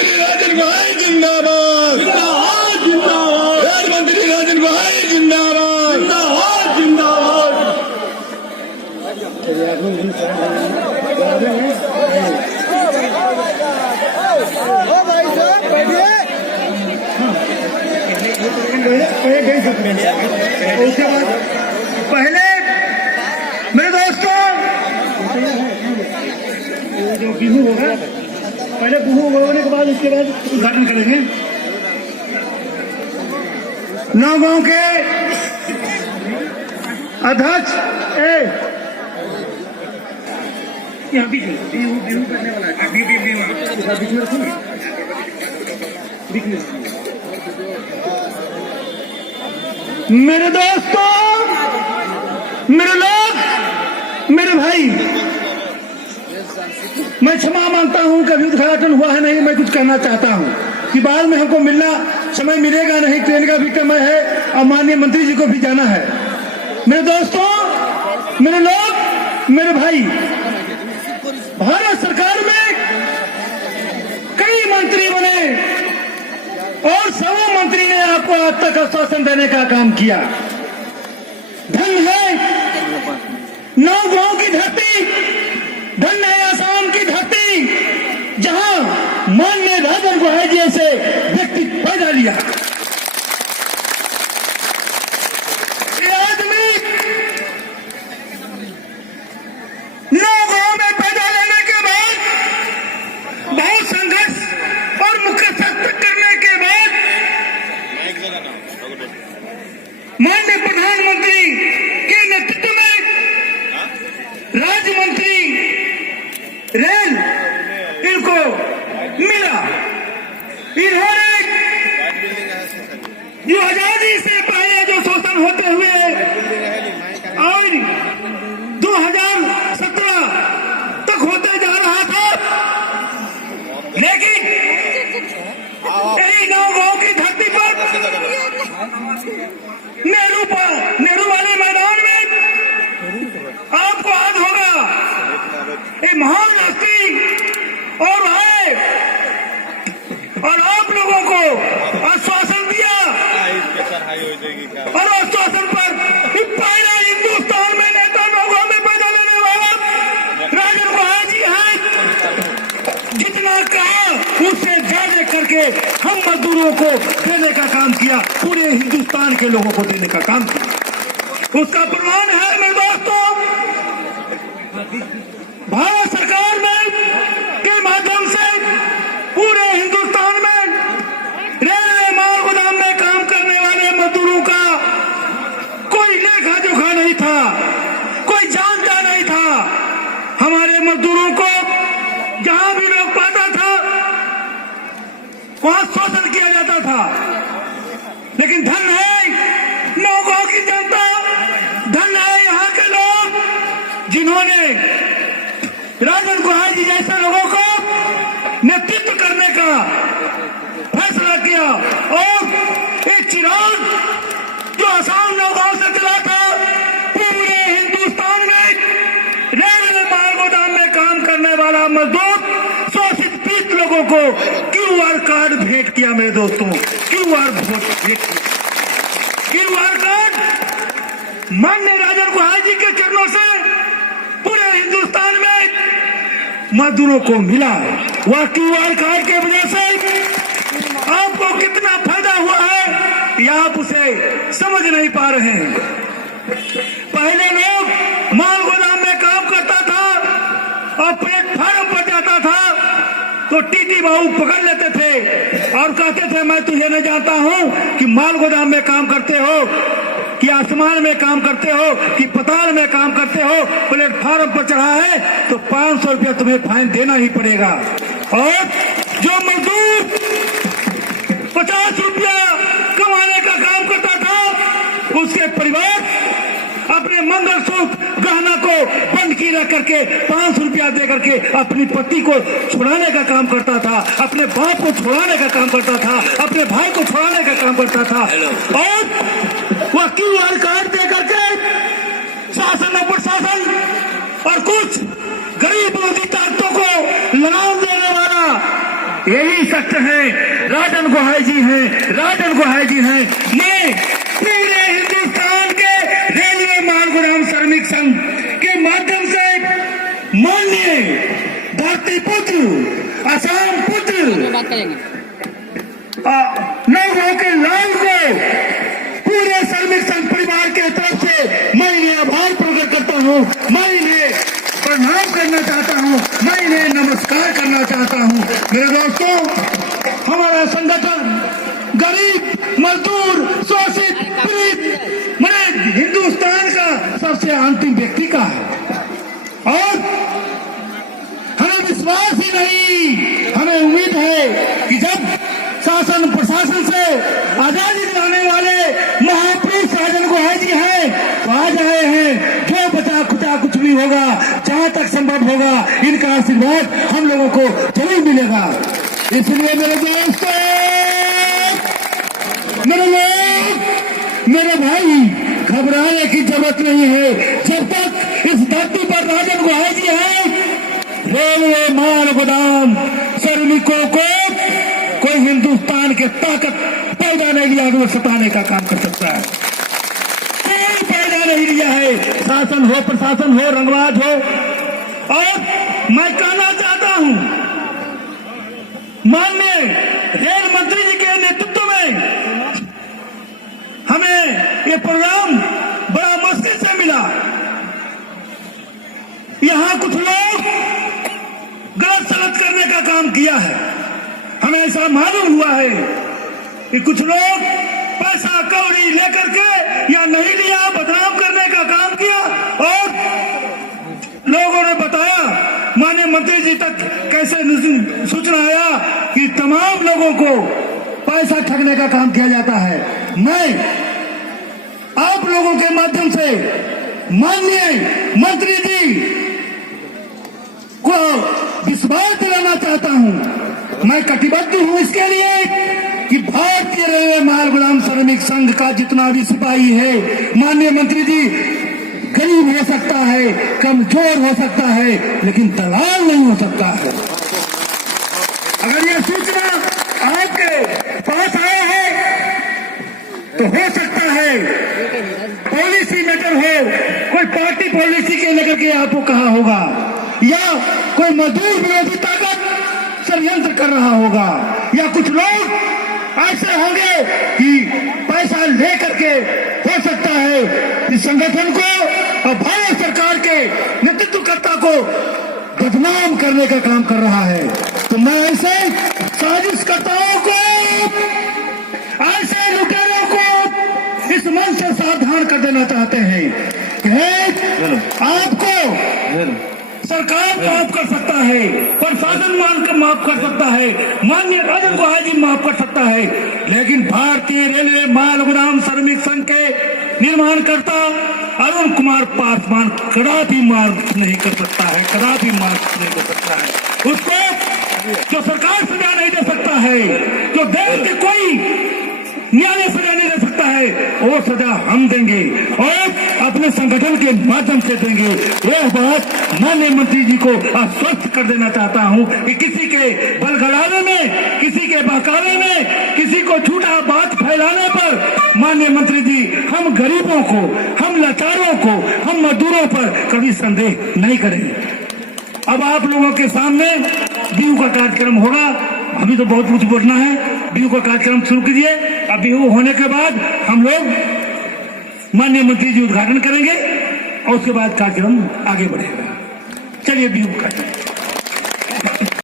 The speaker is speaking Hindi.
मंत्री राजन गोहाई जिंदाबाद, जिंदाबाद जिंदाबाद। रेल मंत्री राजन गोहाई जिंदाबाद, जिंदाबाद जिंदाबाद। उसके बाद पहले मेरे दोस्तों जो बिहू होगा, पहले बिहू होने के बाद उसके बाद उद्घाटन करेंगे। नौ गांव के अध्यक्ष यहाँ बीच में बिहू करने वाला है, बीच में रखूंगी, बीच में। मेरे दोस्तों, मेरे लोग, मेरे भाई, मैं क्षमा मांगता हूं कभी उद्घाटन हुआ है नहीं। मैं कुछ कहना चाहता हूं कि बाद में हमको मिलना समय मिलेगा नहीं, ट्रेन का भी समय है और माननीय मंत्री जी को भी जाना है। मेरे दोस्तों, मेरे लोग, मेरे भाई, भारत सरकार में कई मंत्री बने और सब मंत्री ने आपको आज तक आश्वासन देने का काम किया। धन है नौ गांव की धरती, धन है आसाम की धरती, जहां माननीय राजन गोहाई जी जैसे व्यक्ति पैदा लिया। ये आदमी नौ गांव में पैदा लेने के बाद बहुत संघर्ष और मुख्य सत्य करने के बाद माननीय प्रधानमंत्री के नेतृत्व में राज्य मंत्री रेल इनको मिला। इन्होंने जो आजादी से पहले जो शोषण होते हुए और 2017 तक होते जा रहा था, लेकिन यही नौ गांव की धरती पर नेहरू वाले मैदान में आपको आज होगा एक महान हस्ती और आए और आप लोगों को आश्वासन दिया और आश्वासन पर पहले हिंदुस्तान में नेता लोगों में पैदा लेने वाला राजन गोहाई जी हैं। जितना कहा उससे ज्यादा करके हम मजदूरों को देने का काम किया, पूरे हिंदुस्तान के लोगों को देने का काम किया। उसका प्रमाण है मेरे दोस्तों, भारत सरकार में के माध्यम से पूरे हिंदुस्तान में रेलवे माल गोदाम में काम करने वाले मजदूरों का कोई लेखा जोखा नहीं था, कोई जानता नहीं था। हमारे मजदूरों को जहां भी लोग पाता था वहां शोषण किया जाता था। लेकिन धन है नौ गांव की जनता, धन है यहाँ के लोग जिन्होंने राजन गोहाई जी जैसे लोगों को नेतृत्व करने का फैसला किया। और एक चिराग जो आसाम नौ गांव से चला था, पूरे हिंदुस्तान में रेलवे माल गोदाम में काम करने वाला मजदूर शोषित पीड़ित लोगों को QR कार्ड भेंट किया। मेरे दोस्तों, QR कार्ड माननीय राजन गोहाई जी के चरणों से पूरे हिंदुस्तान में मजदूरों को मिला। वह QR कार्ड के वजह से आपको कितना फायदा हुआ है या आप उसे समझ नहीं पा रहे हैं। पहले लोग माल गोदाम में काम करता था और प्लेटफार्म पर जाता था तो टीटी बाबू पकड़ लेते थे और कहते थे मैं तुझे नहीं जानता हूं कि माल गोदाम में काम करते हो कि आसमान में काम करते हो कि पताल में काम करते हो, प्लेटफार्म पर चढ़ा है तो 500 रुपया तुम्हें फाइन देना ही पड़ेगा। और जो मजदूर 50 रुपया कमाने का काम करता था, उसके परिवार अपने मंगलसूत्र गहना को बंद की रख करके 500 रुपया दे करके अपनी पति को छुड़ाने का काम करता था, अपने बाप को छुड़ाने का काम करता था, अपने भाई को छुड़ाने का काम करता था। और वह QR कार्ड दे करके शासन और प्रशासन और कुछ गरीब रोजी ताकतों को लगाम देने वाला यही शख्स है, राजन गोहाई जी हैं, राजन गोहाई जी हैं। मैं पूरे हिंदुस्तान के रेलवे माल गुदाम श्रमिक संघ के माध्यम से माननीय धरती पुत्र, असम पुत्र, बात करेंगे। नौ के लाल को पूरे श्रमिक संघ परिवार के तरफ से मैं इन्हें आभार प्रकट करता हूँ, मैं इन्हें प्रणाम करना चाहता हूँ, मैं इन्हें नमस्कार करना चाहता हूँ। मेरे दोस्तों, हमारा संगठन गरीब, मजदूर, शोषित, पीड़ित मैंने हिंदुस्तान का सबसे अंतिम व्यक्ति का है और हमें विश्वास ही नहीं, हमें उम्मीद है कि जब शासन प्रशासन से आजादी दिलाने वाले महापुरुष राजन गोहाई जी हैं तो आ जाए हैं, जो बचा खुचा कुछ भी होगा, जहां तक संभव होगा, इनका आशीर्वाद हम लोगों को जरूर मिलेगा। इसलिए मेरे दोस्तों, मेरे लोग, मेरे भाई, घबराने की जरूरत नहीं है। जब तक इस धरती पर राजन गोहाई जी हैं, रेलवे माल गोदाम श्रमिकों को कोई हिंदुस्तान के ताकत पैदा नहीं लिया वो सताने का काम कर सकता है। कोई पैदा नहीं लिया है, शासन हो, प्रशासन हो, रंगबाज हो। और मैं कहना चाहता हूं, माननीय रेल मंत्री जी के नेतृत्व में हमें ये प्रोग्राम बड़ा मुश्किल से मिला। यहां कुछ लोग गलत सलत करने का काम किया है। हमें ऐसा मालूम हुआ है कि कुछ लोग पैसा कौड़ी लेकर के या नहीं लिया, बदनाम करने का काम किया और लोगों ने बताया, माननीय मंत्री जी तक कैसे सूचना आया कि तमाम लोगों को पैसा ठगने का काम किया जाता है। मैं आप लोगों के माध्यम से माननीय मंत्री जी को विश्वास दिलाना चाहता हूं, मैं कटिबद्ध हूं इसके लिए कि भारतीय रेलवे माल गुदाम श्रमिक संघ का जितना भी सिपाही है, माननीय मंत्री जी, गरीब हो सकता है, कमजोर हो सकता है, लेकिन दलाल नहीं हो सकता है। अगर यह सूचना आपके पास आया है तो हो सकता है पॉलिसी मैटर हो, कोई पार्टी पॉलिसी के लेकर के आपको कहा होगा या कोई मजदूर विरोधी ताकत षड्यंत्र कर रहा होगा या कुछ लोग ऐसे होंगे कि पैसा लेकर के हो सकता है इस संगठन को और भारत सरकार के नेतृत्वकर्ता को बदनाम करने का काम कर रहा है। तो मैं ऐसे साजिशकर्ताओं को, ऐसे लुटेरों को इस मंच से सावधान कर देना चाहते हैं कि आपको सरकार माफ कर सकता है, प्रशासन माफ कर सकता है, माननीय राजन गोहाई जी माफ कर सकता है, लेकिन भारतीय रेलवे माल गुदाम श्रमिक संघ के निर्माणकर्ता अरुण कुमार पासवान कदापि माफ नहीं कर सकता है, कदापि माफ नहीं कर सकता है। उसको जो सरकार सजा नहीं दे सकता है, जो देश के कोई न्याय सजा नहीं दे सकता है, वो सजा हम देंगे और अपने संगठन के माध्यम से देंगे। यह बात माननीय मंत्री जी को आश्वस्त कर देना चाहता हूं कि किसी के बलगलाने में, किसी के बहकावे में, किसी को झूठा बात फैलाने पर माननीय मंत्री जी, हम गरीबों को, हम लाचारों को, हम मजदूरों पर कभी संदेह नहीं करेंगे। अब आप लोगों के सामने बीहू का कार्यक्रम होगा, अभी तो बहुत कुछ बोलना है। बीहू का कार्यक्रम शुरू कीजिए। अब बीहू होने के बाद हम लोग माननीय मंत्री जी उद्घाटन करेंगे और उसके बाद कार्यक्रम आगे बढ़ेगा। चलिए बीहू का